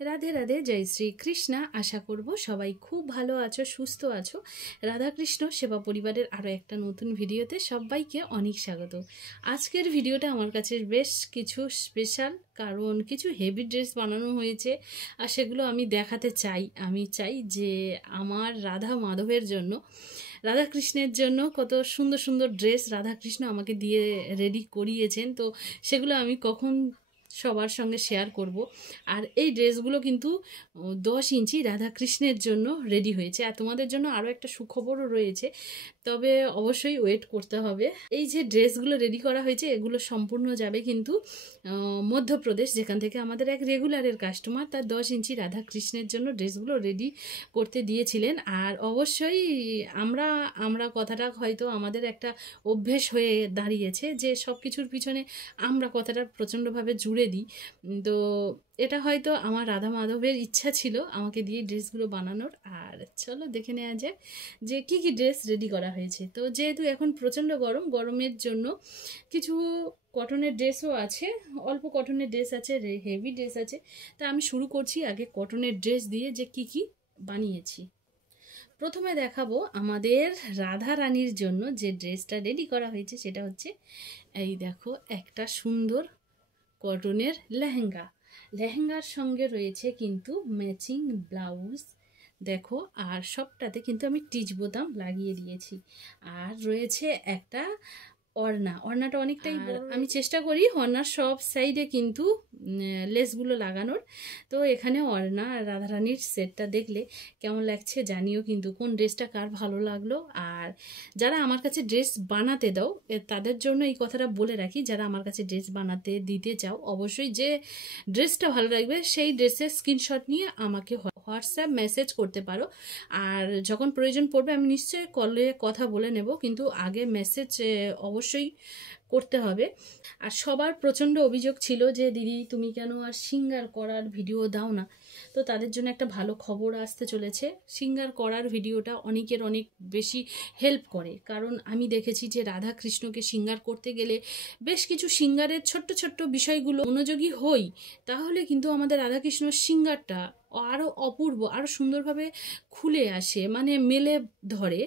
রাধে রাধে, জয় শ্রী কৃষ্ণা। আশা করব সবাই খুব ভালো আছো, সুস্থ আছো। রাধাকৃষ্ণ সেবা পরিবারের আরও একটা নতুন ভিডিওতে সবাইকে অনেক স্বাগত। আজকের ভিডিওটা আমার কাছে বেশ কিছু স্পেশাল, কারণ কিছু হেভি ড্রেস বানানো হয়েছে আর সেগুলো আমি দেখাতে চাই। আমি চাই যে আমার রাধা মাধবের জন্য, রাধাকৃষ্ণের জন্য কত সুন্দর সুন্দর ড্রেস রাধাকৃষ্ণ আমাকে দিয়ে রেডি করিয়েছেন, তো সেগুলো আমি কখন সবার সঙ্গে শেয়ার করব। আর এই ড্রেসগুলো কিন্তু 10 ইঞ্চি রাধাকৃষ্ণের জন্য রেডি হয়েছে। আর তোমাদের জন্য আরও একটা সুখবরও রয়েছে, তবে অবশ্যই ওয়েট করতে হবে। এই যে ড্রেসগুলো রেডি করা হয়েছে এগুলো সম্পূর্ণ যাবে কিন্তু মধ্যপ্রদেশ, যেখান থেকে আমাদের এক রেগুলারের কাস্টমার তার 10 ইঞ্চি রাধাকৃষ্ণের জন্য ড্রেসগুলো রেডি করতে দিয়েছিলেন। আর অবশ্যই আমরা কথাটা হয়তো আমাদের একটা অভ্যেস হয়ে দাঁড়িয়েছে যে সব কিছুর পিছনে আমরা কথাটা প্রচণ্ডভাবে জুড়ে দিই। তো এটা হয়তো আমার রাধা মাধবের ইচ্ছা ছিল আমাকে দিয়ে ড্রেসগুলো বানানোর। আর চলো দেখে নেওয়া যাক যে কি কি ড্রেস রেডি করা হয়েছে। তো যেহেতু এখন প্রচণ্ড গরমের জন্য কিছু কটনের ড্রেসও আছে, অল্প কটনের ড্রেস আছে, হেভি ড্রেস আছে। তা আমি শুরু করছি আগে কটনের ড্রেস দিয়ে যে কি কি বানিয়েছি। প্রথমে দেখাবো আমাদের রাধা রানীর জন্য যে ড্রেসটা রেডি করা হয়েছে, সেটা হচ্ছে এই দেখো, একটা সুন্দর কটনের লেহেঙ্গা। লেহেঙ্গার সঙ্গে রয়েছে কিন্তু ম্যাচিং ব্লাউজ দেখো, আর সবটাতে কিন্তু আমি টিচ বোতাম লাগিয়ে দিয়েছি। আর রয়েছে একটা ওড়নাটা অনেকটাই বড়। আমি চেষ্টা করি ওড়নার সব সাইডে কিন্তু লেসগুলো লাগানোর। তো এখানে ওড়না রাধারানীর সেটটা দেখলে কেমন লাগছে জানিও কিন্তু, কোন ড্রেসটা কার ভালো লাগলো। আর যারা আমার কাছে ড্রেস বানাতে দাও তাদের জন্য এই কথাটা বলে রাখি, যারা আমার কাছে ড্রেস বানাতে দিতে চাও অবশ্যই যে ড্রেসটা ভালো লাগবে সেই ড্রেসের স্ক্রিনশট নিয়ে আমাকে হোয়াটসঅ্যাপ মেসেজ করতে পারো। আর যখন প্রয়োজন পড়বে আমি নিশ্চয়ই কলে কথা বলে নেব, কিন্তু আগে মেসেজ অবশ্যই করতে হবে। আর সবার প্রচণ্ড অভিযোগ ছিল যে দিদি তুমি কেন আর সিঙ্গার করার ভিডিও দাও না। তো তাদের জন্য একটা ভালো খবর আসতে চলেছে। সিঙ্গার করার ভিডিওটা অনেকের অনেক বেশি হেল্প করে, কারণ আমি দেখেছি যে রাধা কৃষ্ণকে সিঙ্গার করতে গেলে বেশ কিছু সিঙ্গারের ছোট্ট ছোট্ট বিষয়গুলো মনোযোগী হই, তাহলে কিন্তু আমাদের রাধাকৃষ্ণ সিঙ্গারটা আরও অপূর্ব, আরও সুন্দরভাবে খুলে আসে, মানে মেলে ধরে।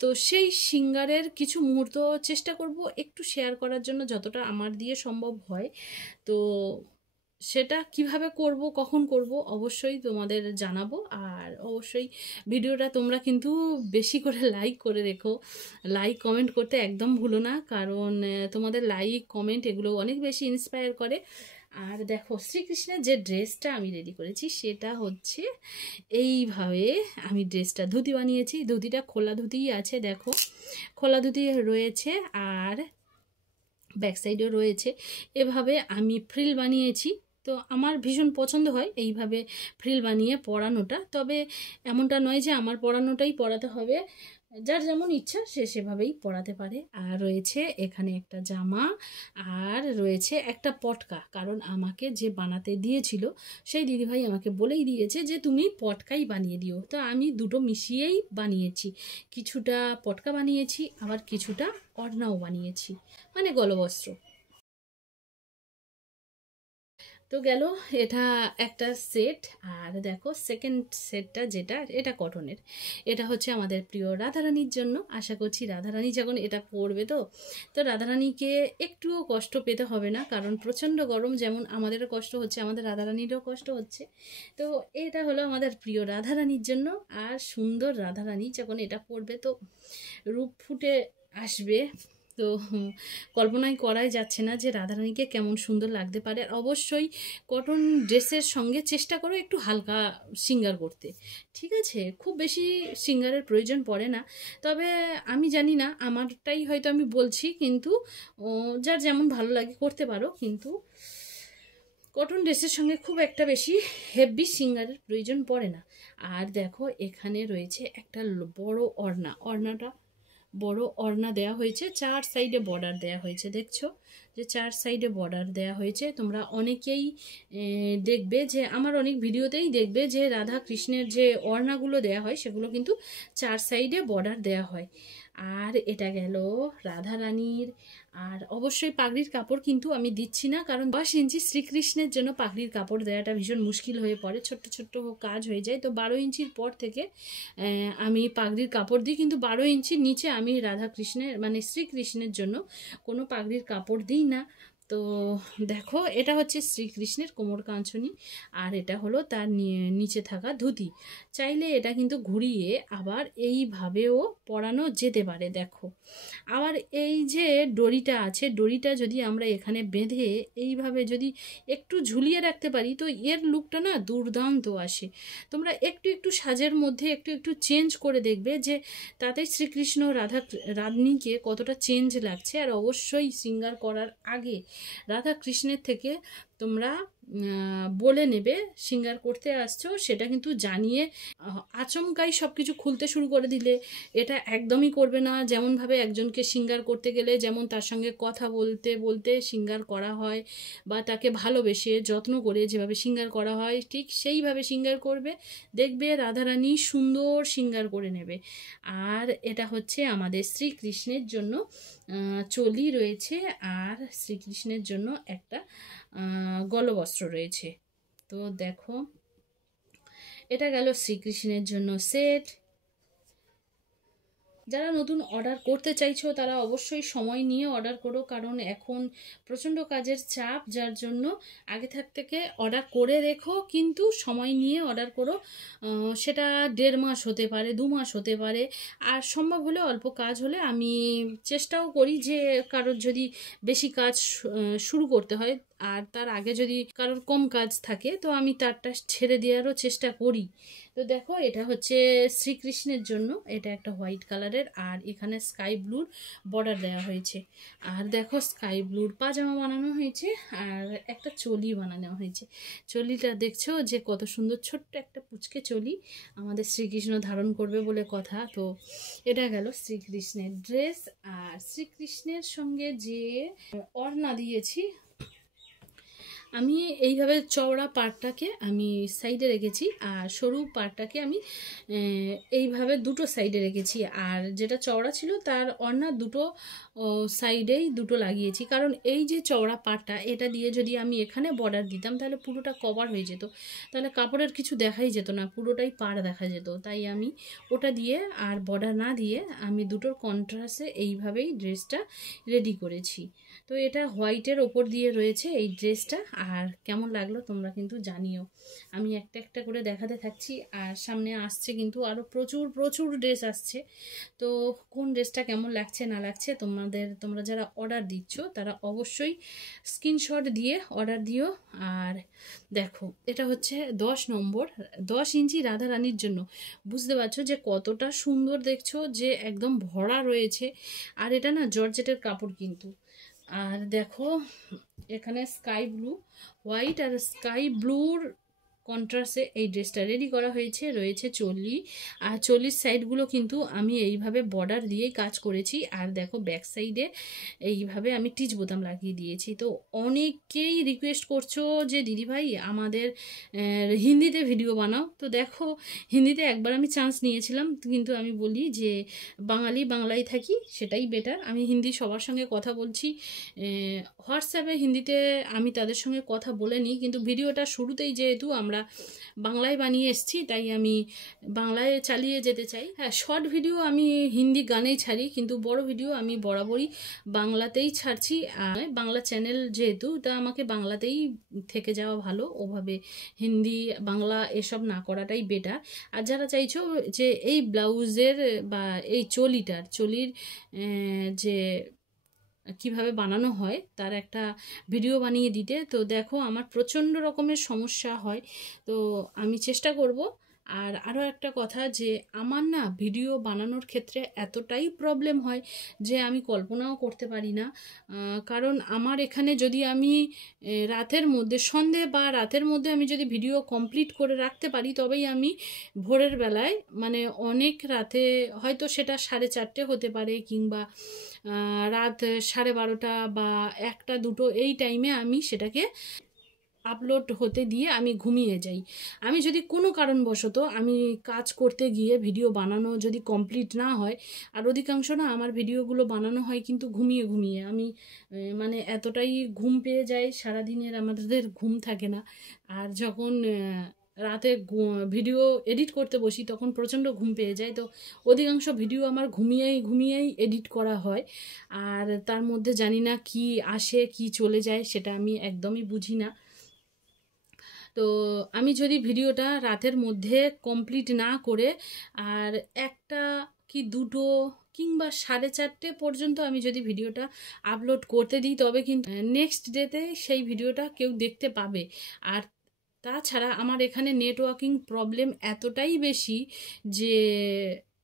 তো সেই সিঙ্গারের কিছু মুহূর্ত চেষ্টা করব একটু শেয়ার করার জন্য, যতটা আমার দিয়ে সম্ভব হয়। তো সেটা কিভাবে করব, কখন করব অবশ্যই তোমাদের জানাবো। আর অবশ্যই ভিডিওটা তোমরা কিন্তু বেশি করে লাইক করে রেখো, লাইক কমেন্ট করতে একদম ভুলো না, কারণ তোমাদের লাইক কমেন্ট এগুলো অনেক বেশি ইন্সপায়ার করে। আর দেখো শ্রীকৃষ্ণের যে ড্রেসটা আমি রেডি করেছি সেটা হচ্ছে এইভাবে। আমি ড্রেসটা ধুতি বানিয়েছি, ধুতিটা খোলা ধুতিই আছে, দেখো খোলা ধুতি রয়েছে আর ব্যাক সাইডেও রয়েছে। এভাবে আমি ফ্রিল বানিয়েছি। তো আমার ভীষণ পছন্দ হয় এইভাবে ফ্রিল বানিয়ে পরানোটা, তবে এমনটা নয় যে আমার পরানোটাই পরাতে হবে, যার যেমন ইচ্ছা সে সেভাবেই পরাতে পারে। আর রয়েছে এখানে একটা জামা, আর রয়েছে একটা পটকা, কারণ আমাকে যে বানাতে দিয়েছিল সেই দিদিভাই আমাকে বলেই দিয়েছে যে তুমি পটকাই বানিয়ে দিও। তো আমি দুটো মিশিয়েই বানিয়েছি, কিছুটা পটকা বানিয়েছি আবার কিছুটা ওড়নাও বানিয়েছি, মানে গলবস্ত্র। তো গেল এটা একটা সেট। আর দেখো সেকেন্ড সেটটা যেটা, এটা কটনের, এটা হচ্ছে আমাদের প্রিয় রাধারানীর জন্য। আশা করছি রাধারানী যখন এটা পরবে তো রাধারানীকে একটুও কষ্ট পেতে হবে না, কারণ প্রচণ্ড গরম, যেমন আমাদেরও কষ্ট হচ্ছে আমাদের রাধারানীরও কষ্ট হচ্ছে। তো এটা হলো আমাদের প্রিয় রাধারানীর জন্য। আর সুন্দর রাধারানী যখন এটা পরবে তো রূপ ফুটে আসবে। তো কল্পনাই করাই যাচ্ছে না যে রাধারানীকে কেমন সুন্দর লাগতে পারে। অবশ্যই কটন ড্রেসের সঙ্গে চেষ্টা করো একটু হালকা সিঙ্গার করতে, ঠিক আছে? খুব বেশি সিঙ্গারের প্রয়োজন পড়ে না, তবে আমি জানি না, আমারটাই হয়তো আমি বলছি, কিন্তু যার যেমন ভালো লাগে করতে পারো, কিন্তু কটন ড্রেসের সঙ্গে খুব একটা বেশি হেভি সিঙ্গারের প্রয়োজন পড়ে না। আর দেখো এখানে রয়েছে একটা বড় ওড়নাটা বড় ওড়না দেয়া হয়েছে, 4 সাইডে বর্ডার দেয়া হয়েছে, দেখছো যে 4 সাইডে বর্ডার দেয়া হয়েছে। তোমরা অনেকেই দেখবে যে আমার অনেক ভিডিওতেই দেখবে যে রাধা কৃষ্ণের যে ওড়নাগুলো দেয়া হয় সেগুলো কিন্তু 4 সাইডে বর্ডার দেয়া হয়। আর এটা গেল রাধারানীর। আর অবশ্যই পাগড়ির কাপড় কিন্তু আমি দিচ্ছি না, কারণ 10 ইঞ্চি শ্রীকৃষ্ণের জন্য পাগড়ির কাপড় দেওয়াটা ভীষণ মুশকিল হয়ে পড়ে, ছোট্ট ছোট্ট কাজ হয়ে যায়। তো 12 ইঞ্চির পর থেকে আমি পাগড়ির কাপড় দিই, কিন্তু 12 ইঞ্চির নিচে আমি রাধাকৃষ্ণের মানে শ্রীকৃষ্ণের জন্য কোনো পাগড়ির কাপড় দিই না। তো দেখো, এটা হচ্ছে শ্রীকৃষ্ণের কোমর কাঞ্চনী, আর এটা হলো তার নিচে থাকা ধুতি। চাইলে এটা কিন্তু ঘুরিয়ে আবার এইভাবেও পরানো যেতে পারে। দেখো, আবার এই যে দড়িটা আছে, দড়িটা যদি আমরা এখানে বেঁধে এইভাবে যদি একটু ঝুলিয়ে রাখতে পারি, তো এর লুকটা না দুর্দান্ত আসে। তোমরা একটু একটু সাজের মধ্যে একটু একটু চেঞ্জ করে দেখবে যে তাতে শ্রীকৃষ্ণ রাধাকে কতটা চেঞ্জ লাগছে। আর অবশ্যই শৃঙ্গার করার আগে রাধা কৃষ্ণের থেকে তোমরা বলে নেবে শৃঙ্গার করতে আসছো, সেটা কিন্তু জানিয়ে। আচমকাই সব কিছু খুলতে শুরু করে দিলে এটা একদমই করবে না। যেমনভাবে একজনকে শৃঙ্গার করতে গেলে যেমন তার সঙ্গে কথা বলতে বলতে শৃঙ্গার করা হয়, বা তাকে ভালোবেসে যত্ন করে যেভাবে শৃঙ্গার করা হয়, ঠিক সেইভাবে শৃঙ্গার করবে, দেখবে রাধারানী সুন্দর শৃঙ্গার করে নেবে। আর এটা হচ্ছে আমাদের শ্রীকৃষ্ণের জন্য চলি রয়েছে, আর শ্রীকৃষ্ণের জন্য একটা গলবস্ত্র রয়েছে। তো দেখো, এটা গেল শ্রীকৃষ্ণের জন্য সেট। যারা নতুন অর্ডার করতে চাইছো তারা অবশ্যই সময় নিয়ে অর্ডার করো, কারণ এখন প্রচণ্ড কাজের চাপ, যার জন্য আগে থেকে অর্ডার করে রেখো, কিন্তু সময় নিয়ে অর্ডার করো। সেটা 1.5 মাস হতে পারে, 2 মাস হতে পারে। আর সম্ভব হলে অল্প কাজ হলে আমি চেষ্টাও করি যে কারোর যদি বেশি কাজ শুরু করতে হয় আর তার আগে যদি কারোর কম কাজ থাকে, তো আমি তারটা ছেড়ে দেওয়ারও চেষ্টা করি। তো দেখো, এটা হচ্ছে শ্রীকৃষ্ণের জন্য, এটা একটা হোয়াইট কালারের, আর এখানে স্কাই ব্লুর বর্ডার দেওয়া হয়েছে। আর দেখো, স্কাই ব্লুর পাজামা বানানো হয়েছে, আর একটা চলি বানানো হয়েছে। চলিটা দেখছো যে কত সুন্দর, ছোট্ট একটা পুচকে চলি আমাদের শ্রীকৃষ্ণ ধারণ করবে বলে কথা। তো এটা গেল শ্রীকৃষ্ণের ড্রেস। আর শ্রীকৃষ্ণের সঙ্গে যে ওড়না দিয়েছি, আমি এইভাবে চওড়া পাড়টাকে আমি সাইডে রেখেছি, আর সরু পাড়টাকে আমি এইভাবে দুটো সাইডে রেখেছি। আর যেটা চওড়া ছিল তার ওড়না দুটো সাইডেই দুটো লাগিয়েছি, কারণ এই যে চওড়া পাড়টা, এটা দিয়ে যদি আমি এখানে বর্ডার দিতাম তাহলে পুরোটা কভার হয়ে যেত, তাহলে কাপড়ের কিছু দেখাই যেত না, পুরোটাই পাড় দেখা যেত। তাই আমি ওটা দিয়ে আর বর্ডার না দিয়ে আমি দুটোর কন্ট্রাস্টে এইভাবেই ড্রেসটা রেডি করেছি। তো এটা হোয়াইটের ওপর দিয়ে রয়েছে এই ড্রেসটা। আর কেমন লাগলো তোমরা কিন্তু জানিও। আমি একটা একটা করে দেখাতে থাকছি, আর সামনে আসছে কিন্তু আরও প্রচুর প্রচুর ড্রেস আসছে। তো কোন ড্রেসটা কেমন লাগছে না লাগছে তোমরা যারা অর্ডার দিচ্ছ তারা অবশ্যই স্ক্রিনশট দিয়ে অর্ডার দিও। আর দেখো, এটা হচ্ছে 10 নম্বর, 10 ইঞ্চি রাধারানীর জন্য। বুঝতে পারছো যে কতটা সুন্দর দেখছো, যে একদম ভরা রয়েছে। আর এটা না জর্জেটের কাপড় কিন্তু। আর দেখো, এখানে স্কাই ব্লু, হোয়াইট আর স্কাই ব্লুর কন্ট্রাস্টে এই ড্রেসটা রেডি করা হয়েছে। রয়েছে চলি, আর চলির সাইডগুলো কিন্তু আমি এইভাবে বর্ডার দিয়েই কাজ করেছি। আর দেখো, ব্যাক সাইডে এইভাবে আমি টিচ বোতাম লাগিয়ে দিয়েছি। তো অনেকেই রিকোয়েস্ট করছো যে দিদিভাই আমাদের হিন্দিতে ভিডিও বানাও। তো দেখো, হিন্দিতে একবার আমি চান্স নিয়েছিলাম, কিন্তু আমি বলি যে বাংলায় থাকি, সেটাই বেটার। আমি হিন্দি সবার সঙ্গে কথা বলছি, হোয়াটসঅ্যাপে হিন্দিতে আমি তাদের সঙ্গে কথা বলে নিই, কিন্তু ভিডিওটা শুরুতেই যেহেতু আমরা বাংলায় বানিয়ে এসেছি, তাই আমি বাংলায় চালিয়ে যেতে চাই। হ্যাঁ, শর্ট ভিডিও আমি হিন্দি গানেই ছাড়ি, কিন্তু বড় ভিডিও আমি বরাবরই বাংলাতেই ছাড়ছি। আর বাংলা চ্যানেল যেহেতু, তা আমাকে বাংলাতেই থেকে যাওয়া ভালো, ওভাবে হিন্দি বাংলা এসব না করাটাই বেটার। আর যারা চাইছো যে এই ব্লাউজের বা এই চলির যে কিভাবে বানানো হয় তার একটা ভিডিও বানিয়ে দিতে, তো দেখো আমার প্রচণ্ড রকমের সমস্যা হয়, তো আমি চেষ্টা করব। আর আরও একটা কথা, যে আমার না ভিডিও বানানোর ক্ষেত্রে এতটাই প্রবলেম হয় যে আমি কল্পনাও করতে পারি না। কারণ আমার এখানে যদি আমি রাতের মধ্যে সন্ধে বা রাতের মধ্যে আমি যদি ভিডিও কমপ্লিট করে রাখতে পারি, তবেই আমি ভোরের বেলায় মানে অনেক রাতে, হয়তো সেটা 4:30 হতে পারে, কিংবা রাত 12:30 বা 1টা 2টো, এই টাইমে আমি সেটাকে আপলোড হতে দিয়ে আমি ঘুমিয়ে যাই। আমি যদি কোনো কারণবশত আমি কাজ করতে গিয়ে ভিডিও বানানো যদি কমপ্লিট না হয়, আর অধিকাংশ না আমার ভিডিওগুলো বানানো হয় কিন্তু ঘুমিয়ে ঘুমিয়ে, আমি মানে এতটাই ঘুম পেয়ে যাই, সারাদিনের আমাদের ঘুম থাকে না। আর যখন রাতে ভিডিও এডিট করতে বসি তখন প্রচণ্ড ঘুম পেয়ে যায়, তো অধিকাংশ ভিডিও আমার ঘুমিয়েই এডিট করা হয়। আর তার মধ্যে জানি না কি আসে কি চলে যায়, সেটা আমি একদমই বুঝি না। তো আমি যদি ভিডিওটা রাতের মধ্যে কমপ্লিট না করে আর একটা কি দুটো কিংবা 4:30 পর্যন্ত আমি যদি ভিডিওটা আপলোড করতে দিই, তবে কিন্তু নেক্সট ডেতে সেই ভিডিওটা কেউ দেখতে পাবে। আর তাছাড়া আমার এখানে নেটওয়ার্কিং প্রবলেম এতটাই বেশি যে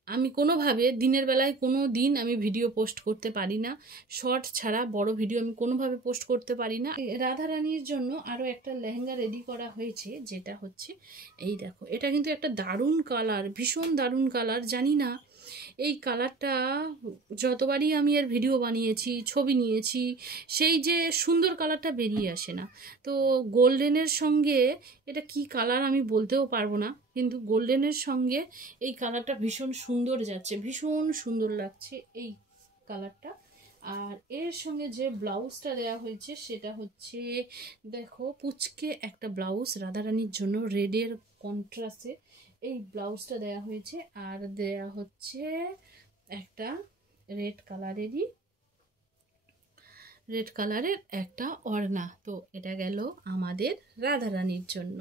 আমি কোনোভাবে দিনের বেলায় কোনো দিন আমি ভিডিও পোস্ট করতে পারি না, শর্ট ছাড়া বড় ভিডিও আমি কোনোভাবে পোস্ট করতে পারি না। রাধা রানীর জন্য আরও একটা লেহেঙ্গা রেডি করা হয়েছে, যেটা হচ্ছে এই দেখো, এটা কিন্তু একটা দারুণ কালার, ভীষণ দারুণ কালার। জানি না এই কালারটা যতবারই আমি এর ভিডিও বানিয়েছি, ছবি নিয়েছি, সেই যে সুন্দর কালারটা বেরিয়ে আসে না। তো গোল্ডেনের সঙ্গে এটা কি কালার আমি বলতেও পারবো না, কিন্তু গোল্ডেনের সঙ্গে এই কালারটা ভীষণ সুন্দর যাচ্ছে, ভীষণ সুন্দর লাগছে এই কালারটা। আর এর সঙ্গে যে ব্লাউজটা দেওয়া হয়েছে সেটা হচ্ছে দেখো পুচকে একটা ব্লাউজ, রাধারানীর জন্য রেডের কন্ট্রাস্টে এই ব্লাউজটা দেওয়া হয়েছে। আর দেয়া হচ্ছে একটা রেড কালারের একটা ওড়না। তো এটা গেল আমাদের রাধারানীর জন্য।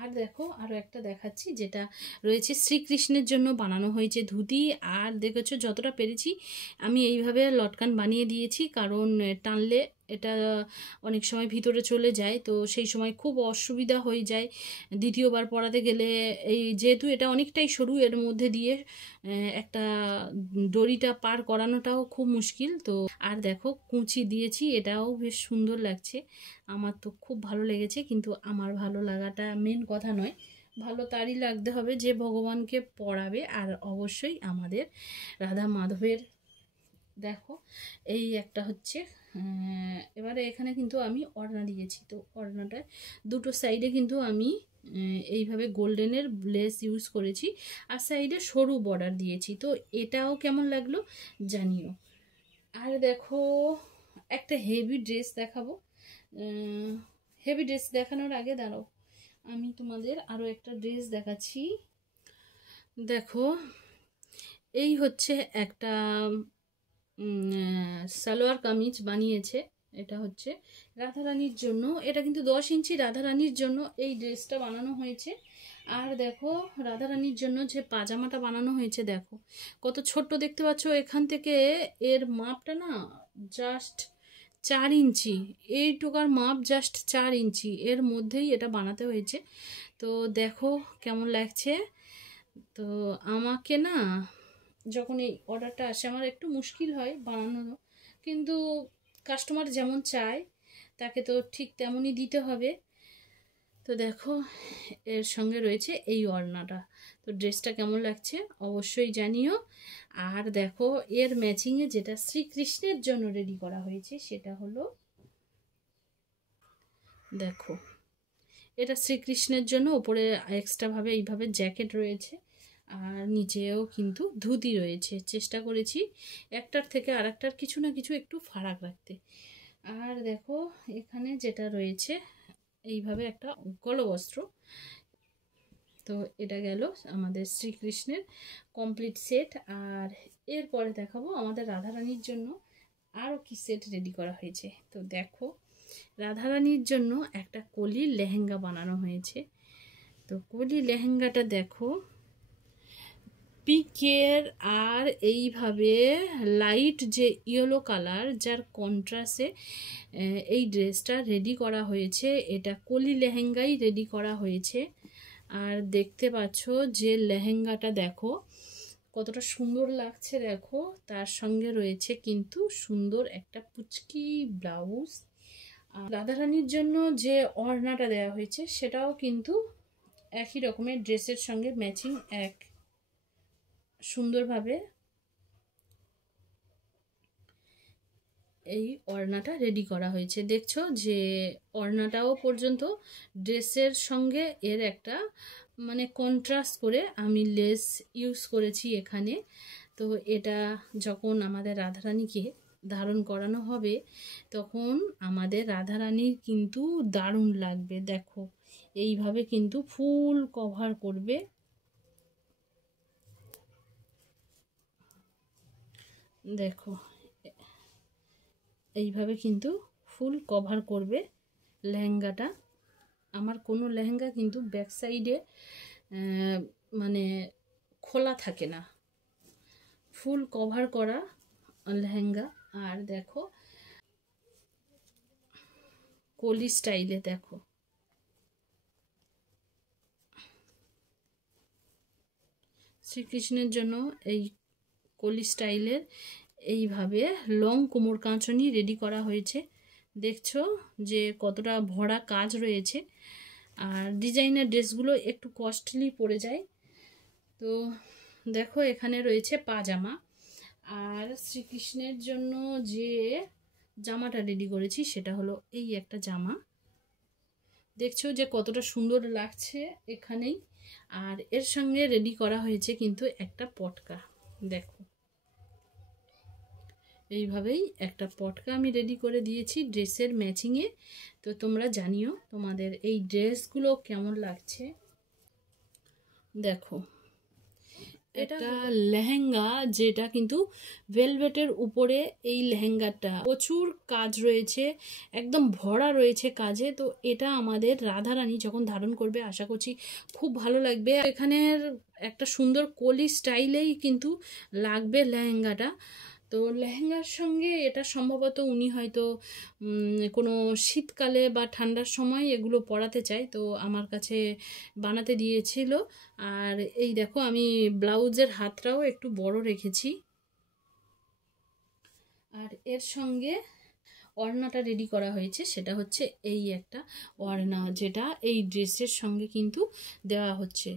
আর দেখো আরও একটা দেখাচ্ছি, যেটা রয়েছে শ্রীকৃষ্ণের জন্য বানানো হয়েছে ধুতি। আর দেখেছো যতটা পেরেছি আমি এইভাবে লটকান বানিয়ে দিয়েছি, কারণ টানলে এটা অনেক সময় ভিতরে চলে যায়, তো সেই সময় খুব অসুবিধা হয়ে যায় দ্বিতীয়বার পরাতে গেলে। এই যেহেতু এটা অনেকটাই সরু, এর মধ্যে দিয়ে একটা দড়িটা পার করানোটাও খুব মুশকিল। তো আর দেখো কুঁচি দিয়েছি, এটাও বেশ সুন্দর লাগছে, আমার তো খুব ভালো লেগেছে। কিন্তু আমার ভালো লাগাটা মেন কথা নয়, ভালো তারই লাগতে হবে যে ভগবানকে পড়াবে। আর অবশ্যই আমাদের রাধা মাধবের দেখো এই একটা হচ্ছে, এবারে এখানে কিন্তু আমি ওড়না দিয়েছি, তো ওড়নাটায় দুটো সাইডে কিন্তু আমি এইভাবে গোল্ডেনের লেস ইউজ করেছি, আর সাইডে সরু বর্ডার দিয়েছি। তো এটাও কেমন লাগলো জানিও। আর দেখো একটা হেভি ড্রেস দেখাবো, হেভি ড্রেস দেখানোর আগে দাঁড়াও, আমি তোমাদের আরও একটা ড্রেস দেখাচ্ছি। দেখো এই হচ্ছে একটা সালোয়ার কামিজ বানিয়েছে, এটা হচ্ছে রাধারানীর জন্য। এটা কিন্তু 10 ইঞ্চি রাধারানীর জন্য এই ড্রেসটা বানানো হয়েছে। আর দেখো রাধারানীর জন্য যে পাজামাটা বানানো হয়েছে, দেখো কত ছোট্ট দেখতে পাচ্ছ। এখান থেকে এর মাপটা না জাস্ট 4 ইঞ্চি, এইটুকার মাপ জাস্ট 4 ইঞ্চি, এর মধ্যেই এটা বানাতে হয়েছে। তো দেখো কেমন লাগছে। তো আমাকে না যখন এই অর্ডারটা আসে আমার একটু মুশকিল হয় বানানো, কিন্তু কাস্টমার যেমন চায় তাকে তো ঠিক তেমনই দিতে হবে। তো দেখো এর সঙ্গে রয়েছে এই ওড়নাটা। তো ড্রেসটা কেমন লাগছে অবশ্যই জানিও। আর দেখো এর ম্যাচিংয়ে যেটা শ্রীকৃষ্ণের জন্য রেডি করা হয়েছে সেটা হলো, দেখো এটা শ্রীকৃষ্ণের জন্য ওপরে এক্সট্রাভাবে এইভাবে জ্যাকেট রয়েছে, আর নিচেও কিন্তু ধুতি রয়েছে। চেষ্টা করেছি একটার থেকে আরেকটার কিছু না কিছু একটু ফারাক রাখতে। আর দেখো এখানে যেটা রয়েছে এইভাবে একটা গলবস্ত্র। তো এটা গেল আমাদের শ্রীকৃষ্ণের কমপ্লিট সেট। আর এরপরে দেখাবো আমাদের রাধারানীর জন্য আরও কি সেট রেডি করা হয়েছে। তো দেখো রাধারানীর জন্য একটা কলি লেহেঙ্গা বানানো হয়েছে। তো কলি লেহেঙ্গাটা দেখো পিকের আর এইভাবে লাইট যে ইয়েলো কালার যার কন্ট্রাস্টে এই ড্রেসটা রেডি করা হয়েছে। এটা কলি লেহেঙ্গাই রেডি করা হয়েছে। আর দেখতে পাচ্ছ যে লেহেঙ্গাটা দেখো কতটা সুন্দর লাগছে, দেখো তার সঙ্গে রয়েছে কিন্তু সুন্দর একটা পুচকি ব্লাউজ। রাধারানীর জন্য যে ওড়নাটা দেওয়া হয়েছে সেটাও কিন্তু একই রকমের ড্রেসের সঙ্গে ম্যাচিং, এক সুন্দরভাবে এই ওড়নাটা রেডি করা হয়েছে। দেখছো যে ওড়নাটাও পর্যন্ত ড্রেসের সঙ্গে এর একটা মানে কন্ট্রাস্ট করে আমি লেস ইউজ করেছি এখানে। তো এটা যখন আমাদের রাধারানীকে ধারণ করানো হবে তখন আমাদের রাধারানীর কিন্তু দারুণ লাগবে। দেখো এইভাবে কিন্তু ফুল কভার করবে। দেখো এইভাবে কিন্তু ফুল কভার করবে লেহেঙ্গাটা। আমার কোনো লেহেঙ্গা কিন্তু ব্যাক সাইডে মানে খোলা থাকে না, ফুল কভার করা লেহেঙ্গা। আর দেখো কলি স্টাইলে, দেখো শ্রীকৃষ্ণের জন্য এই কলি স্টাইলের এইভাবে লং কোমর কাঁচনি রেডি করা হয়েছে। দেখছো যে কতটা ভরা কাজ রয়েছে। আর ডিজাইনার ড্রেসগুলো একটু কস্টলি পড়ে যায়। তো দেখো এখানে রয়েছে পাজামা। আর শ্রীকৃষ্ণের জন্য যে জামাটা রেডি করেছি সেটা হলো এই একটা জামা। দেখছো যে কতটা সুন্দর লাগছে এখানেই। আর এর সঙ্গে রেডি করা হয়েছে কিন্তু একটা পটকা। দেখো এইভাবেই একটা পটকা আমি রেডি করে দিয়েছি ড্রেসের ম্যাচিংয়ে। তো তোমরা জানিও তোমাদের এই ড্রেসগুলো কেমন লাগছে। দেখো এটা লেহেঙ্গা, যেটা কিন্তু ভেলভেটের উপরে এই লেহেঙ্গাটা প্রচুর কাজ রয়েছে, একদম ভরা রয়েছে কাজে। তো এটা আমাদের রাধারানী যখন ধারণ করবে আশা করছি খুব ভালো লাগবে। এখানের একটা সুন্দর কলি স্টাইলেই কিন্তু লাগবে লেহেঙ্গাটা। তো লেহেঙ্গার সঙ্গে এটা সম্ভবত উনি হয়তো কোনো শীতকালে বা ঠান্ডার সময় এগুলো পরাতে চাই, তো আমার কাছে বানাতে দিয়েছিল। আর এই দেখো আমি ব্লাউজের হাতটাও একটু বড় রেখেছি। আর এর সঙ্গে ওড়নাটা রেডি করা হয়েছে, সেটা হচ্ছে এই একটা ওড়না, যেটা এই ড্রেসের সঙ্গে কিন্তু দেওয়া হচ্ছে।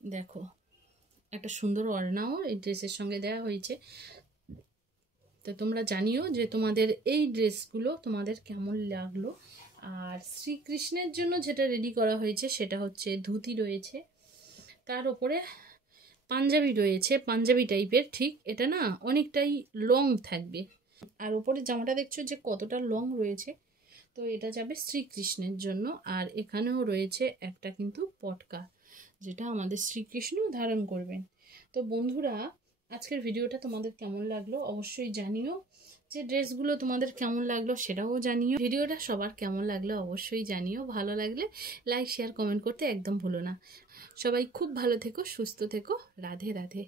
দেখো একটা সুন্দর ওড়নাও এই ড্রেসের সঙ্গে দেওয়া হয়েছে। তো তোমরা জানিও যে তোমাদের এই ড্রেসগুলো তোমাদের কেমন লাগলো। আর শ্রীকৃষ্ণের জন্য যেটা রেডি করা হয়েছে সেটা হচ্ছে ধুতি রয়েছে, তার উপরে পাঞ্জাবি রয়েছে, পাঞ্জাবি টাইপের। ঠিক এটা না অনেকটাই লং থাকবে। আর উপরে জামাটা দেখছো যে কতটা লং রয়েছে। তো এটা যাবে শ্রীকৃষ্ণের জন্য। আর এখানেও রয়েছে একটা কিন্তু পটকা, যেটা আমাদের শ্রীকৃষ্ণ ধারণ করবেন। তো বন্ধুরা আজকের ভিডিওটা তোমাদের কেমন লাগলো অবশ্যই জানিও। যে ড্রেসগুলো তোমাদের কেমন লাগলো সেটাও জানিও। ভিডিওটা সবার কেমন লাগলো অবশ্যই জানিও। ভালো লাগলে লাইক শেয়ার কমেন্ট করতে একদম ভুলো না। সবাই খুব ভালো থেকো, সুস্থ থেকো। রাধে রাধে।